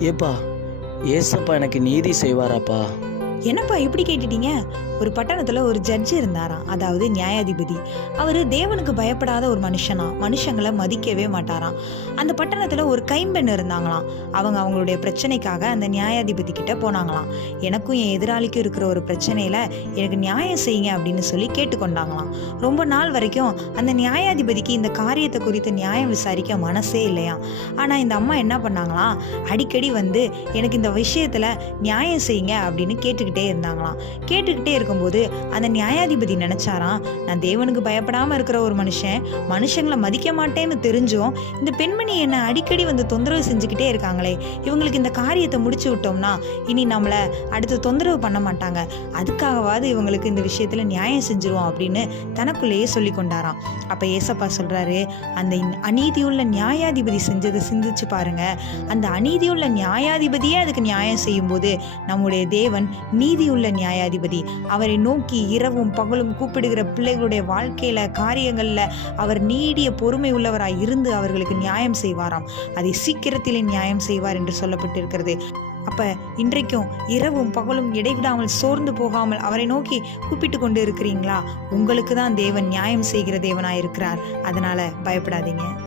ஏப்பா, ஏசப்பா எனக்கு நீதி செய்வாராப்பா? என்னப்பா இப்படி கேட்டுட்டீங்க? ஒரு பட்டணத்தில் ஒரு ஜட்ஜி இருந்தாராம், அதாவது நியாயாதிபதி. அவர் தேவனுக்கு பயப்படாத ஒரு மனுஷங்களை மதிக்கவே மாட்டாராம். அந்த பட்டணத்தில் ஒரு கைம்பெண் இருந்தாங்களாம். அவங்களுடைய பிரச்சனைக்காக அந்த நியாயாதிபதி கிட்ட போனாங்களாம். எனக்கும் என் எதிராளிக்கும் இருக்கிற ஒரு பிரச்சனையில் எனக்கு நியாயம் செய்யுங்க அப்படின்னு சொல்லி கேட்டுக்கொண்டாங்களாம். ரொம்ப நாள் வரைக்கும் அந்த நியாயாதிபதிக்கு இந்த காரியத்தை குறித்து நியாயம் விசாரிக்க மனசே இல்லையாம். ஆனால் இந்த அம்மா என்ன பண்ணாங்களாம், அடிக்கடி வந்து எனக்கு இந்த விஷயத்தில் நியாயம் செய்யுங்க அப்படின்னு கேட்டுக்கிட்டே இருந்தாங்களாம். கேட்டுக்கிட்டே இருக்கும்போது அந்த நியாயாதிபதி நினைச்சாராம், நான் தேவனுக்கு பயப்படாம இருக்கிற ஒரு மனுஷங்களை மதிக்க மாட்டேன்னு தெரிஞ்சும் இந்த பெண்மணி என்ன அடிக்கடி வந்து தொந்தரவு செஞ்சுக்கிட்டே இருக்காங்களே, இவங்களுக்கு இந்த காரியத்தை முடிச்சு விட்டோம்னா இனி நம்மளை அடுத்து தொந்தரவு பண்ண மாட்டாங்க, அதுக்காகவாது இவங்களுக்கு இந்த விஷயத்துல நியாயம் செஞ்சிருவோம் அப்படின்னு தனக்குள்ளேயே சொல்லி கொண்டாராம். அப்ப ஏசப்பா சொல்றாரு, அந்த அநீதியுள்ள நியாயாதிபதி செஞ்சதை சிந்திச்சு பாருங்க. அந்த அநீதியுள்ள நியாயாதிபதியே அதுக்கு நியாயம் செய்யும் போது நம்முடைய தேவன் நீதியுள்ள நியாயாதிபதி. அவரை நோக்கி இரவும் பகலும் கூப்பிடுகிற பிள்ளைகளுடைய வாழ்க்கையில காரியங்கள்ல அவர் நீடிய பொறுமை உள்ளவராய் இருந்து அவர்களுக்கு நியாயம் செய்வாராம். அதை சீக்கிரத்திலே நியாயம் செய்வார் என்று சொல்லப்பட்டிருக்கிறது. அப்ப இன்றைக்கும் இரவும் பகலும் இடைவிடாமல் சோர்ந்து போகாமல் அவரை நோக்கி கூப்பிட்டு கொண்டு இருக்கிறீங்களா? உங்களுக்கு தான் தேவன் நியாயம் செய்கிற தேவனாய் இருக்கிறார். அதனால பயப்படாதீங்க.